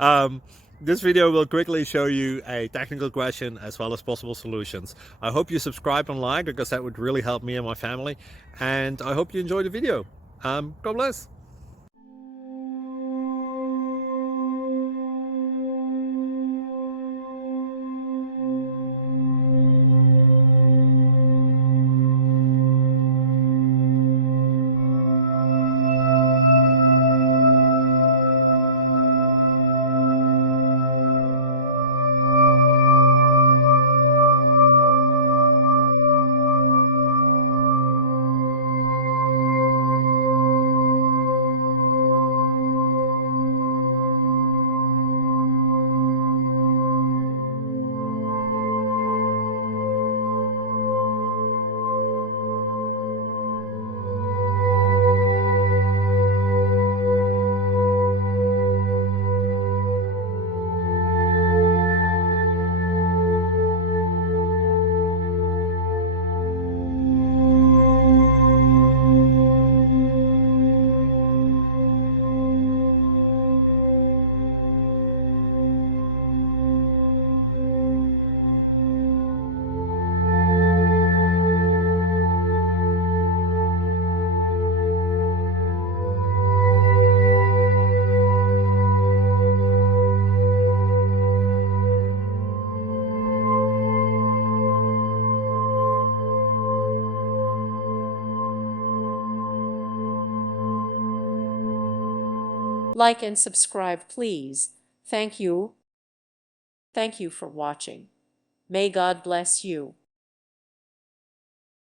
um, this video will quickly show you a technical question as well as possible solutions. I hope you subscribe and like because that would really help me and my family. And I hope you enjoy the video. God bless. Like and subscribe, please. Thank you. Thank you for watching. May God bless you.